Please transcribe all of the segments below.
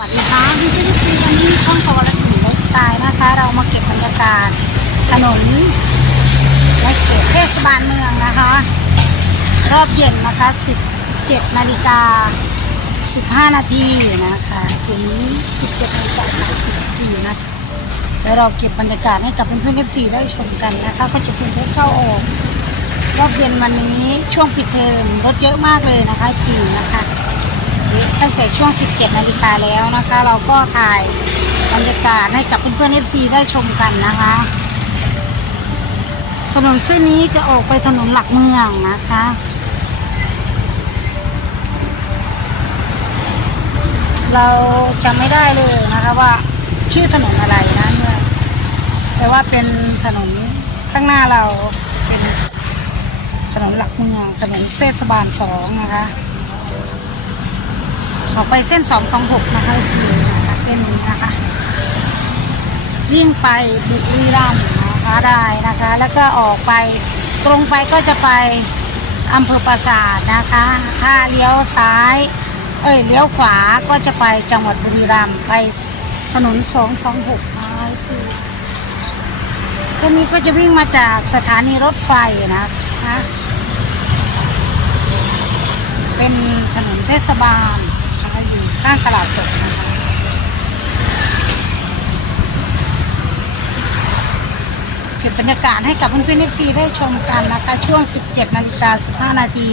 วัสดีค่ะพี่พี่พี่วันนี้ช่องกวลสินไลฟ์สไตล์นะคะ เรามาเก็บบรรยากาศถนนในเขตเทศบาลเมืองนะคะ รอบเย็นนะคะ 17 นาฬิกา 15 นาทีนะคะถึง17นาฬิกา30นาทีนะคะแล้วเราเก็บบรรยากาศให้กับเพื่อนๆเอฟซีได้ชมกันนะคะก็จะเป็นรถเข้าออกรอบเย็นวันนี้ช่วงปิดเทอมรถเยอะมากเลยนะคะจริงนะคะ ตั้งแต่ช่วง 17 นาฬิกาแล้วนะคะ เราก็ถ่ายบรรยากาศให้กับเพื่อนๆ FC ได้ชมกันนะคะ ถนนเส้นนี้จะออกไปถนนหลักเมืองนะคะเราจะไม่ได้เลยนะคะว่าชื่อถนนอะไรนะเนี่ยแต่ว่าเป็นถนนข้างหน้าเราเป็นถนนหลักเมืองถนนเทศบาลสองนะคะ ออกไปเส้น 226 นะคะทีนะคะเส้นนี้นะคะ วิ่งไปบุรีรัมย์นะคะได้นะคะ แล้วก็ออกไปตรงไปก็จะไปอำเภอปราสาทนะคะ ถ้าเลี้ยวซ้าย เอ้ยเลี้ยวขวาก็จะไปจังหวัดบุรีรัมย์ไปถนน 226ท้ายสี่เส้นนี้ก็จะวิ่งมาจากสถานีรถไฟนะคะเป็นถนนเทศบาล ข้างตลาดสดนะคะเก็บบรรยากาศให้กับเพื่อนๆเอฟซีได้ชมกันนะคะ ช่วง 17นาฬิกา15 นาที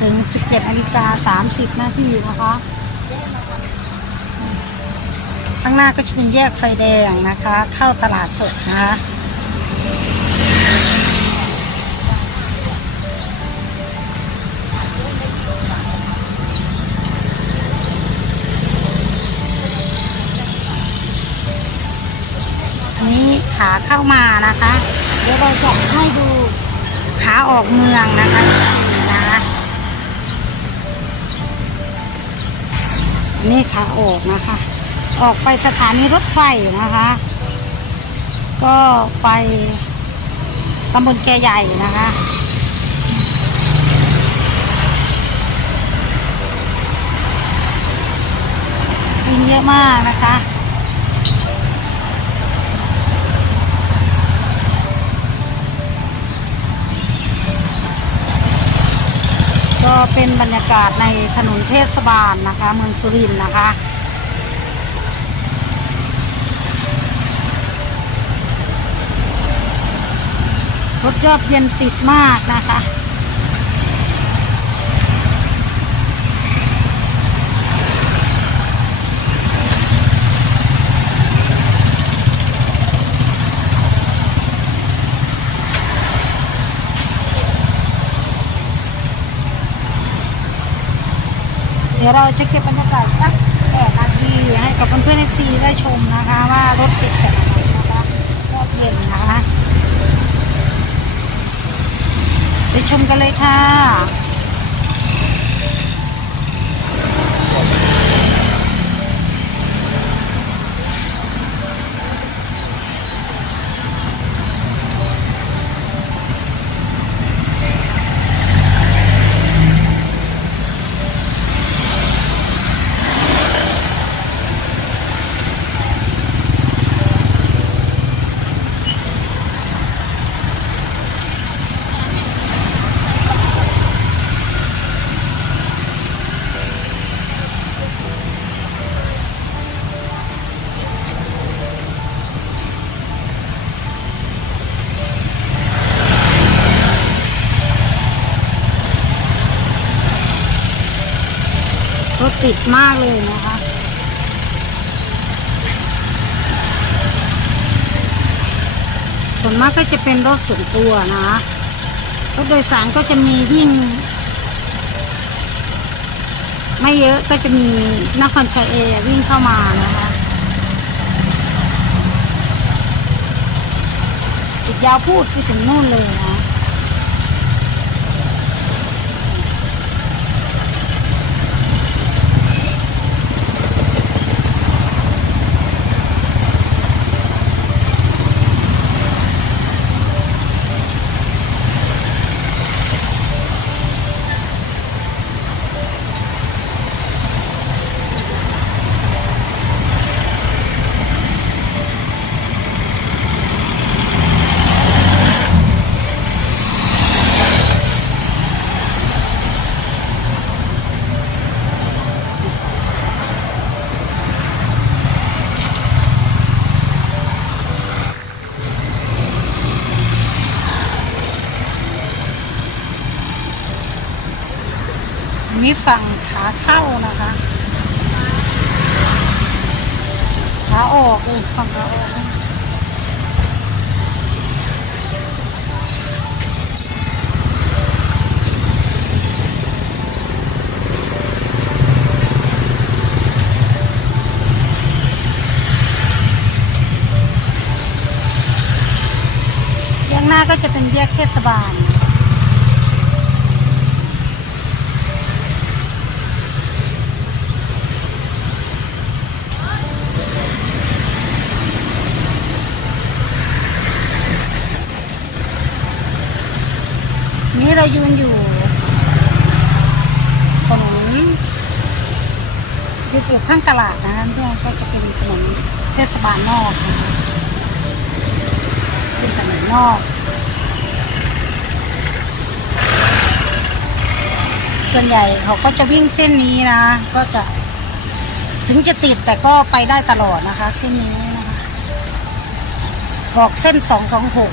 ถึง 17นาฬิกา30 นาทีนะคะข้างหน้าก็จะเป็นแยกไฟแดงนะคะ เข้าตลาดสดนะคะ ขาเข้ามานะคะ เดี๋ยวเราจะให้ดูขาออกเมืองนะคะนะอันนี้ขาออกนะคะ ออกไปสถานีรถไฟนะคะ ก็ไปตำบลแกใหญ่นะคะกินเยอะมากนะคะ ก็เป็นบรรยากาศในถนนเทศบาลนะคะ เมืองสุรินทร์นะคะ รถยอบเย็นติดมากนะคะ ดี๋ยวเราจะเก็บบรรยากาศสักแปดนาทีให้กับเพื่อนๆในซีได้ชมนะคะ ว่ารถติดขนาดไหนนะคะรอบเย็นนะคะไปชมกันเลยค่ะ รถติดมากเลยนะคะ ส่วนมากก็จะเป็นรถส่วนตัวนะคะรถโดยสารก็จะมีวิ่ง ไม่เยอะก็จะมีนครชัยเอวิ่งเข้ามานะคะอีกยาวพูดไปถึงนู่นเลยนะ นี้ฝั่งขาเข้านะคะขาออกเออฝั่งขาออกแยกหน้าก็จะเป็นแยกเทศบาล ยืนอยู่ถนนอยู่อยู่ข้างตลาดนะคะเนี่ยก็จะเป็นถนนเทศบาลนอกเป็นถนนนอกส่วนใหญ่เขาก็จะวิ่งเส้นนี้นะ ก็จะถึงจะติดแต่ก็ไปได้ตลอดนะคะ เส้นนี้นะคะบอกเส้นสองสองหก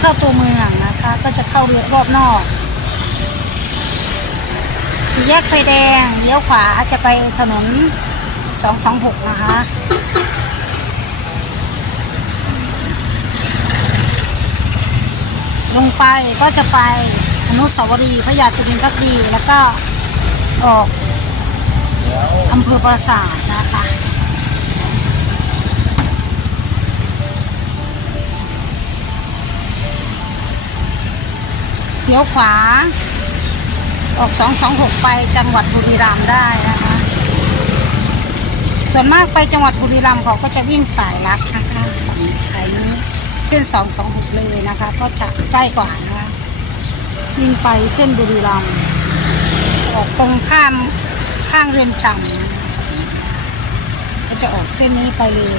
เข้าตัวเมืองนะคะ ก็จะเข้าเรียบรอบนอกสี่แยกไฟแดงเลี้ยวขวาจะไปถนน 226 นะคะลงไปก็จะไปอนุสาวรีย์พระยาสุรินทร์พักดี แล้วก็ออกอำเภอปราสาทนะคะ ลี้ยวขวา ออก226ไปจังหวัดบุรีรัมย์ได้นะคะ ส่วนมากไปจังหวัดบุรีรัมย์เขาก็จะวิ่งสายลักนะคะฝั่งสายนี้เส้น226เลยนะคะ ก็จะใกล้กว่านะคะวิ่งไปเส้นบุรีรัมย์ออกตรงข้ามข้างเรือนจำก็จะออกเส้นนี้ไปเลย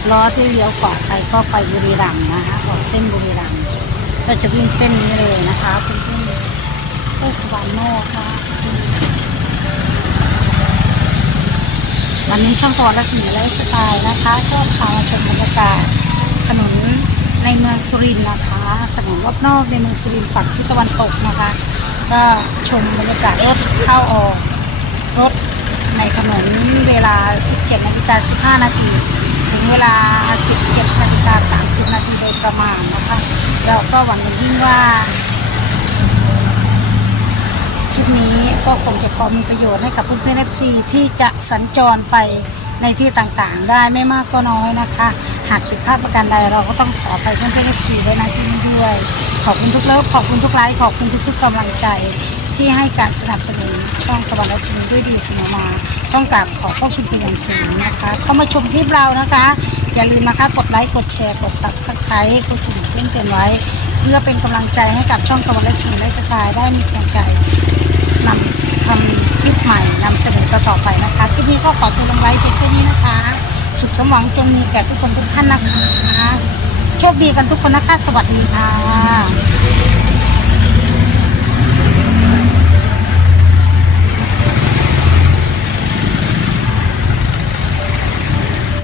บล้อที่เลี้ยวขวาไปก็ไปบุรีรัมย์นะคะออกเส้นบุรีรัมย์ก็จะวิ่งเส้นนี้เลยนะคะเป็นเส้นเทศบาลนอกนะคะวันนี้ช่องตอรัศมีไลฟ์สไตล์นะคะก็พามาชมบรรยากาศถนนในเมืองสุรินทร์นะคะถนนรอบนอกในเมืองสุรินทร์ฝั่งทิศตะวันตกนะคะ ก็ชมบรรยากาศรถเข้าออกรถในถนนเวลา 17นาฬิกา15 นาที งเวลา 17นาฬิกา30นาทีโดยประมาณนะคะเราก็หวังอย่างยิ่งว่า คลิปนี้ก็คงจะพอมีประโยชน์ให้กับเพื่อนๆเอฟซีที่จะสัญจรไปในที่ต่างๆ ได้ไม่มากก็น้อยนะคะ หากผิดพลาดประการใดเราก็ต้องขอไปเพื่อนๆเอฟซีไว้ในที่นี้ด้วย ขอบคุณทุกเลิฟขอบคุณทุกไลค์ขอบคุณทุกๆกำลังใจที่ให้การสนับสนุน ตะวันและซีด้วยดีเสมอมา ต้องกราบขอบพระคุณเป็นอย่างสูงนะคะ เข้ามาชมคลิปเรานะคะ อย่าลืมนะคะกดไลค์กดแชร์กด subscribe กดกระดิ่งแจ้งเตือนไว้ เพื่อเป็นกำลังใจให้กับช่องตะวันและซีและสไตล์ได้มีกำลังใจนำทำคลิปใหม่นำเสนอต่อไปนะคะคลิปนี้ก็ขอตัวลงไว้เพียงแค่นี้นะคะ สุขสมหวังจงมีแก่ทุกคนทุกท่านนะคะโชคดีกันทุกคนนะคะ สวัสดีค่ะ